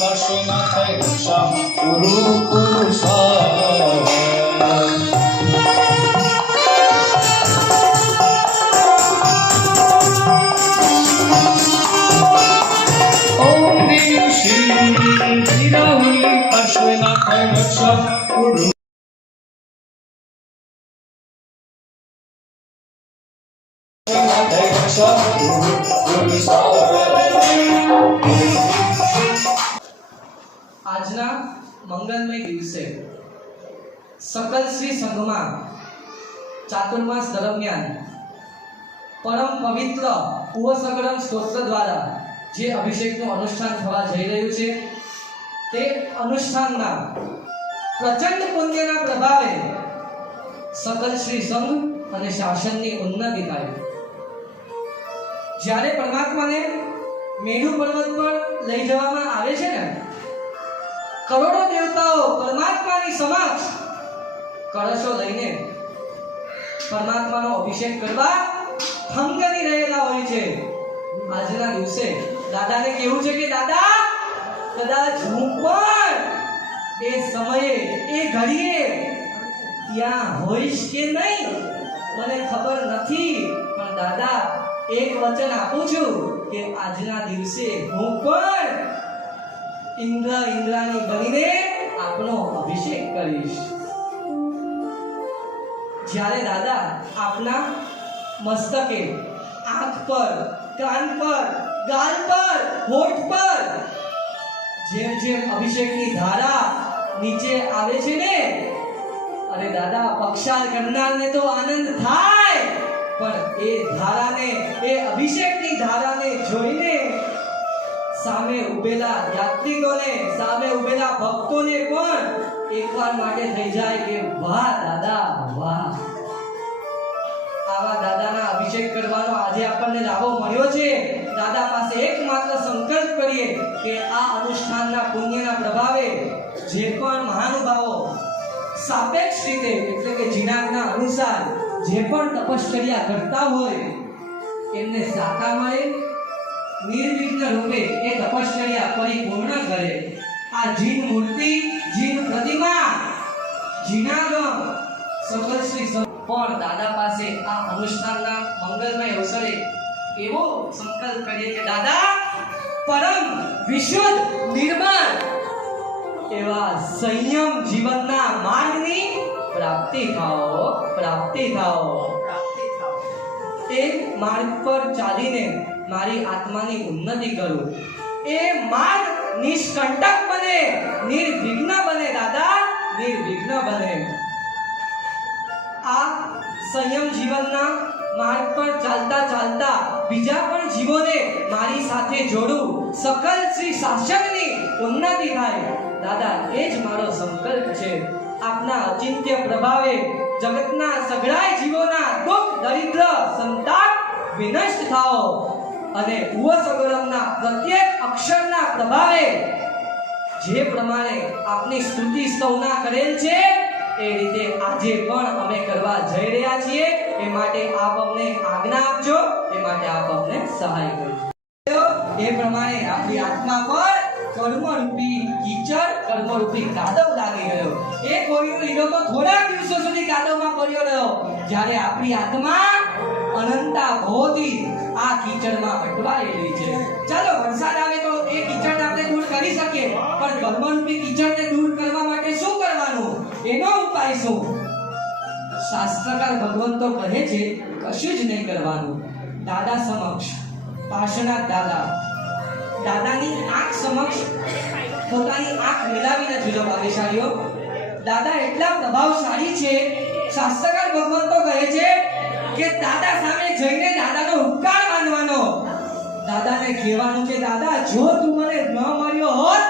કાશીનાથ રક્ષા ગુરુ પુરુષા આજના મંગલમય દિવસે સકલ શ્રી સંઘમાં ચાતુર્માસ દરમિયાન પરમ પવિત્ર ઉવસગરમ સ્તોત્ર દ્વારા જે અભિષેકનું અનુષ્ઠાન થવા જઈ રહ્યું છે તે અનુષ્ઠાનના પ્રચંડ પુણ્યના પ્રભાવે સકલ શ્રી સંઘ અને શાસનની ઉન્નતિ થાય. જ્યારે પરમાત્માને મેરુ પર્વત પર લઈ જવામાં આવે છે ને, કરોડો દેવતાઓ પરમાત્માની સમક્ષ કળશો લઈને પરમાત્માનો અભિષેક કરવા થંગની રહેલા હોય છે. આજના દિવસે દાદાને કેવું છે કે દાદા, કદાચ હું પણ એ સમયે એ ઘડીએ ત્યાં હોઈશ કે નહીં મને ખબર નથી, પણ દાદા એક વચન આપું છું કે આજના દિવસે હું પણ ઇન્દ્રાણી બનીને આપનો અભિષેક કરીશ. જ્યારે દાદા આપના મસ્તકે, આંખ પર, કાન પર, ગાલ પર, હોઠ પર જેમ જેમ અભિષેકની ધારા નીચે આવે છે ને, અરે દાદા પક્ષાલ કરનારને તો આનંદ થાય, પણ એ ધારાને, એ અભિષેકની ધારાને જોઈને સામે ઉભેલા યાત્રિકોને, સામે ઉભેલા ભક્તોને પણ એકવાર માટે થઈ જાય કે વાહ દાદા વાહ. આવા દાદાના અભિષેક કરવાનો આજે આપણને લાભો મળ્યો છે. દાદા પાસે એકમાત્ર સંકલ્પ કરીએ કે આ અનુષ્ઠાનના પુણ્યના પ્રભાવે જે પણ મહાનુભાવો સાપેક્ષ રીતે એટલે કે જીનાગના અનુસાર જે પણ તપશ્ચર્યા કરતા હોય એમને સાકા મળે, નિર્વિઘ્ન રૂપે એ તપશ્ચર્યા પરિપૂર્ણ કરે. આ જીન મૂર્તિ, જીન પ્રતિમા, જીનાગમ સકલ શ્રી પણ દાદા પાસે આ અનુષ્ઠાનના મંગલમય અવસરે એવો સંકલ્પ કરીએ કે દાદા પરમ વિશુદ્ધ નિર્મળ એવા સંયમ જીવનના માર્ગની પ્રાપ્તિ થાઓ, પ્રાપ્તિ થાઓ. એ માર્ગ પર ચાલીને મારી આત્માની ઉન્નતિ કરું. એ માર્ગ નિષ્કંટક બને, નિર્વિઘ્ન બને દાદા, નિર્વિઘ્ન બને. આ સંયમ જીવનના માર્ગ પર ચાલતા ચાલતા બીજા પણ જીવોને મારી સાથે જોડું, સકલ શ્રી શાસનની ઉન્નતિ થાય. દાદા એ જ મારો સંકલ્પ છે. આપના અચિંત્ય પ્રભાવે જગતના સગળાય જીવોના દુઃખ, દરિદ્ર, સંતાપ વિનષ્ટ થાઓ અને ઉવસગરમના પ્રત્યેક અક્ષરના પ્રભાવે જે પ્રમાણે આપની સ્તુતિ સ્તવના કરેલ છે એ રીતે આજે પણ અમે કરવા જઈ રહ્યા છીએ. એ માટે આપ અમને આજ્ઞા આપજો, એ માટે આપ અમને સહાય કરજો. એ પ્રમાણે આપણી આત્મા પર કર્મરૂપી કીચડ, કર્મરૂપી કાદવ લાગી ગયો. એ કોળીઓ લીધો તો થોડાક દિવસો સુધી કાદવમાં પડ્યો રહ્યો, જ્યારે આપણી આત્મા અનંતા ભોથી આ કીચડમાં અટવાયેલી છે. ચાલો વરસાદ આવે તો એ કીચડ આપણે દૂર કરી શકીએ, પણ કર્મરૂપી કીચડને દૂર કરવા માટે શું કરવાનું, એનો ઉપાય શું? શાસ્ત્રકાર ભગવંતો કહે છે કશું જ નહીં કરવાનું. દાદા સમક્ષ, પાર્શ્વનાથ દાદા, દાદાની આંખ સમક્ષ પોતાની આંખ મિલાવીને જોજો ભાગ્યશાળીઓ. દાદા એટલા પ્રભાવશાળી છે, શાસ્ત્રકાર ભગવંતો કહે છે કે દાદા સામે જઈને દાદાનો ઉપકાર માનવાનો. દાદાને કહેવાનું કે દાદા જો તું મને ન મળ્યો હોત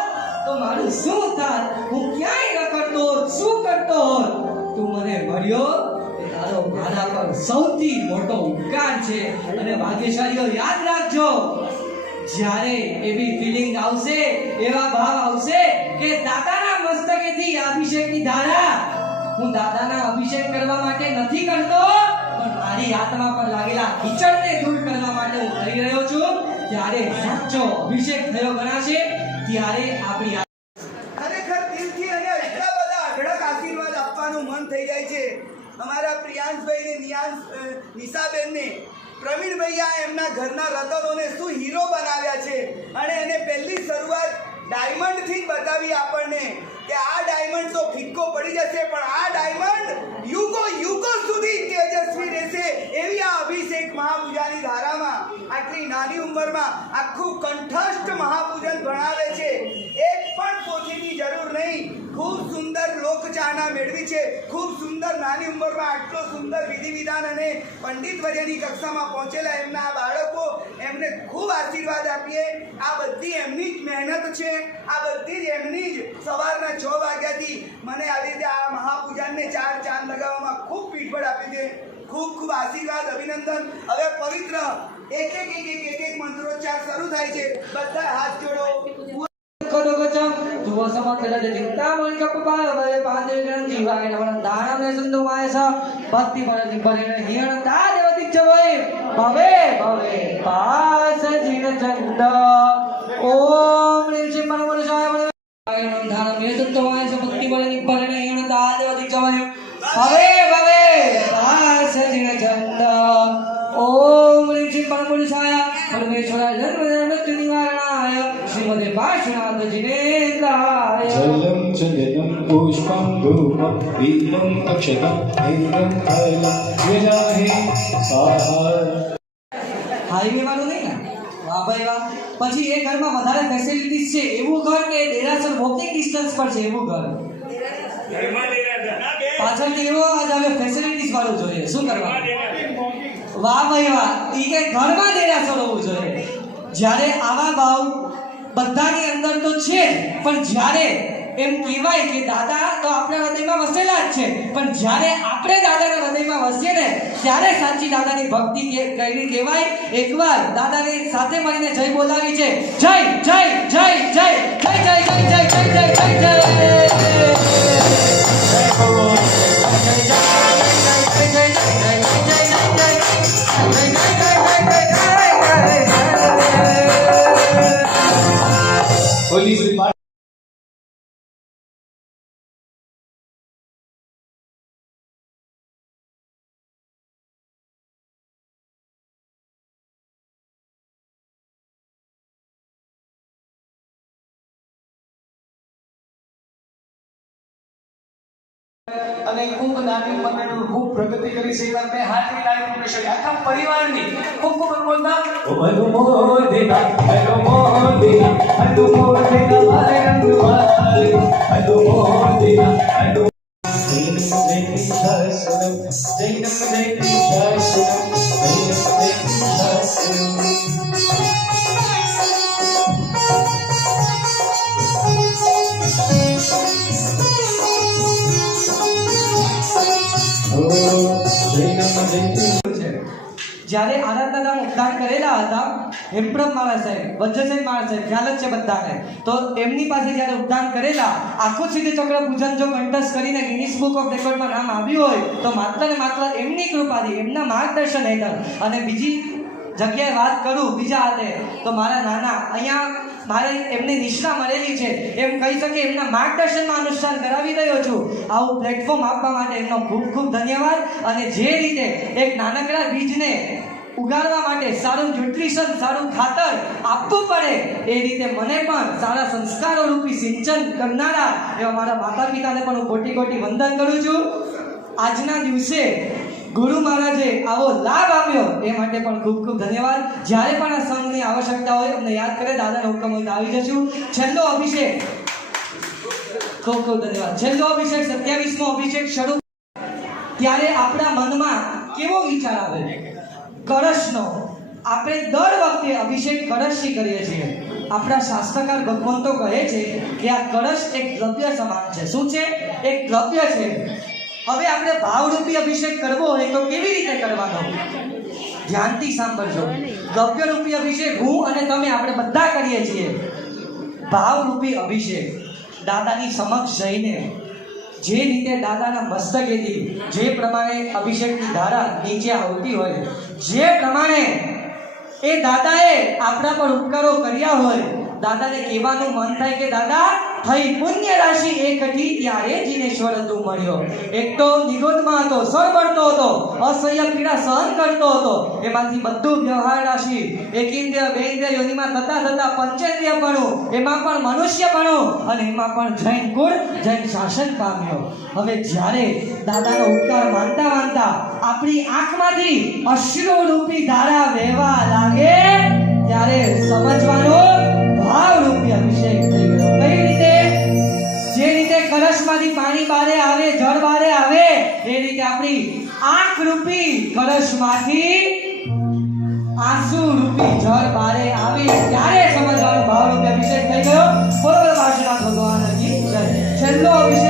તો મારું શું થાત, હું ક્યાંય રખડતો હોત, શું કરતો હોત. તું મને મળ્યો એ તારો મારા પર સૌથી મોટો ઉપકાર છે. અને ભાગ્યશાળીઓ યાદ રાખજો, જ્યારે એવી ફીલિંગ આવશે, એવા ભાવ આવશે કે દાદાના મસ્તકેથી અભિષેકની ધારા હું દાદાના અભિષેક કરવા માટે નથી કરતો, પણ મારી આત્મા પર લાગેલા કીચડને દૂર કરવા માટે હું કરી રહ્યો છું, ત્યારે સાચો અભિષેક થયો ગણાશે. ત્યારે આપણી ખરેખર દિલથી અને એટલા બધા અઢળક આશીર્વાદ આપવાનું મન થઈ જાય છે અમારા પ્રિયાંશભાઈને નિશાબેનને પ્રવીણભાઈ આ એમના ઘરના રતનોને શું હીરો બનાવ્યા છે અને એને પહેલી શરૂઆત ડાયમંડથી જ બતાવી આપણને કે આ ડાયમંડ તો ફિક્કો પડી જશે પણ આ ડાયમંડ યુગો સુધી તેજસ્વી રહેશે એવી આ અભિષેક મહાપૂજાની ધારામાં આટલી નાની ઉંમરમાં આખું કંઠસ્થ મહાપૂજન ભણાવે છે એક પણ પોથીની જરૂર નહીં ખૂબ સુંદર લોકચાહના મેળવી છે ખૂબ સુંદર નાની ઉંમરમાં આટલો સુંદર વિધિ વિધાન અને પંડિત વર્યની કક્ષામાં પહોંચેલા એમના બાળકો એમને ખૂબ આશીર્વાદ આપીએ આ બધી એમની જ મહેનત છે આ બધી જ એમની જ સવારના 6 વાગ્યાથી મને આવી રીતે આ મહાપૂજનને 4 ચાંદ લગાવવામાં ખૂબ પીઠબળ આપી છે ખૂબ ખૂબ આશીર્વાદ અભિનંદન હવે પવિત્ર એક મંત્રોચ્ચાર શરૂ થાય છે બધા હાથ જોડો કડોગચમ જુઓ સમા પેલા જે ચિંતામણી કપપાલ ભલે પાંદે ગ્રંથ જીવાય નવન દાનમ ને સંતો માયસા ભક્તિ પરતિ પરેણ હિરણ દા દેવતી ચવય ભવે પાસ જીન ચંદ ઓમ રીમ શ્રી પરમપુરુષાય નમઃ દાનમ ને સંતો માયસા ભક્તિ પરતિ પરેણ હિરણ દા દેવતી ચવય ભવે પાસ જીન ચંદ ઓમ રીમ શ્રી પરમપુરુષાય પરમેશ્વરાય જન્મ મૃત્યુ નિવારણાય શ્રીમદે પાર્શ્વનાથ જીનેન્દ્રાય जलम चंदनम पुष्पम धूपम दीपम अक्षतम ऐरम तैलम यजाहि साहा હાઈવે વાળું નહીં ને વાહ ભાઈ વાહ પછી એ ઘરમાં વધારે ફેસિલિટીઝ છે એવું ઘર કે દેરાસર વોકિંગ ડિસ્ટન્સ પર છે એવું ઘર પાછળથી એવો આજ હવે ફેસિલિટીઝ વાળું જોઈએ શું કરવા વાહ ભાઈ વાહ ઈ કે ઘરમાં દેરાસર હોવું જોઈએ જ્યારે આવા ભાવ બધાની અંદર તો છે પણ જ્યારે એમ કહેવાય કે દાદા તો આપણા હૃદયમાં વસેલા જ છે પણ જ્યારે આપણે દાદાના હૃદયમાં વસીએ ને ત્યારે સાચી દાદાની ભક્તિ કરી કહેવાય એકવાર દાદાની સાથે મળીને જય બોલાવી છે જય જય જય જય જય જય જય જય જય જય જય જય होली से અને ખૂબ નાની ઉંમરનું ખૂબ પ્રગતિ કરી છે એવા મેં હાથ મિલાવી પ્રશ્ન આખા પરિવારની ખૂબ ખૂબ બોલતા मधु मोदिना मधु मोदिना मधु मोदिना मारे रंगवाले मधु मोदिना मधु जैनम जैनम शासनम जैनम जैनम शासनम जैनम जैनम शासनम જ્યારે આરાધનાનું ઉદ્ધાર કરેલા હતા હેમપ્રમ મહારાજ સાહેબ વજ્રસેન મહારાજ સાહેબ ખ્યાલ જ છે બધાને તો એમની પાસે જ્યારે ઉદ્ધાર કરેલા આખું સિદ્ધ ચક્ર પૂજન જો કંઠસ્થ કરીને ગિનિસ બુક ઓફ રેકોર્ડમાં નામ આવ્યું હોય તો માત્ર ને માત્ર એમની કૃપાથી એમના માર્ગદર્શન હેઠળ અને બીજી જગ્યાએ વાત કરું બીજા હાથે તો મારા નાના અહીંયા મારે એમને નિષ્ઠા મળેલી છે એમ કહી શકે એમના માર્ગદર્શનમાં અનુષ્ઠાન કરાવી રહ્યો છું આવું પ્લેટફોર્મ આપવા માટે એમનો ખૂબ ખૂબ ધન્યવાદ અને જે રીતે એક નાનકડા બીજને ઉગાડવા માટે સારું ન્યુટ્રિશન સારું ખાતર આપવું પડે એ રીતે મને પણ સારા સંસ્કારો રૂપી સિંચન કરનારા એવા મારા માતા પિતાને પણ હું કોટી કોટી વંદન કરું છું આજના દિવસે ગુરુ મહારાજે આવો લાભ આપ્યો એ માટે પણ ખૂબ ખૂબ ધન્યવાદ જ્યારે પણ આ સંઘની આવશ્યકતા હોય અમને યાદ કરે દાદાનો હુકમ હોય તો આવી જશું છેલ્લો અભિષેક ખૂબ ખૂબ ધન્યવાદ છેલ્લો અભિષેક 27મો અભિષેક શરૂ ત્યારે આપણા મનમાં કેવો વિચાર આવે કળશનો આપણે દર વખતે અભિષેક કળશથી કરીએ છીએ આપણા શાસ્ત્રકાર ભગવંતો કહે છે કે આ કળશ એક દ્રવ્ય સમાન છે શું છે એક દ્રવ્ય છે હવે આપણે ભાવરૂપી અભિષેક કરવો હોય તો કેવી રીતે કરવાનો ધ્યાનથી સાંભળજો દ્રવ્યરૂપી અભિષેક હું અને તમે આપણે બધા કરીએ છીએ ભાવરૂપી અભિષેક દાદાની સમક્ષ જઈને જે રીતે દાદાના મસ્તકેથી જે પ્રમાણે અભિષેકની ધારા નીચે આવતી હોય જે પ્રમાણે એ દાદાએ આપણા પર ઉપકારો કર્યા હોય દાદાને કહેવાનું મન થાય કે દાદા થઈ પુણ્ય રાશિ એકઠી ત્યારે જીનેશ્વર તું મળ્યો. એક તો નિરોધમાં હતો, સ્વર મળતો હતો, અસહ્ય પીડા સહન કરતો હતો, એમાંથી બધું વ્યવહાર રાશિ એકેન્દ્રિય બેન્દ્રિય યોનિમાં થતા પંચેન્દ્રિયપણું, એમાં પણ મનુષ્યપણું અને એમાં પણ જૈન કુળ જૈન શાસન પામ્યો. હવે જ્યારે દાદાનો ઉપકાર માનતા માનતા આપણી આંખમાંથી અશ્રુ રૂપી ધારા વહેવા લાગે ત્યારે સમજવાનો ભાવ રૂપી અભિષેક થઈ ગયો. કઈ રીતે? જે રીતે કળશમાંથી પાણી બારે આવે, જળ બારે આવે, એ રીતે આપણી આંખ રૂપી કળશમાંથી આંસુ રૂપી જળ બારે આવી ત્યારે સમજવાનો ભાવ રૂપી અભિષેક થઈ ગયો. બોલો બોલો કાશીનાથ ભગવાન કી જય. છેલ્લો અભિષેક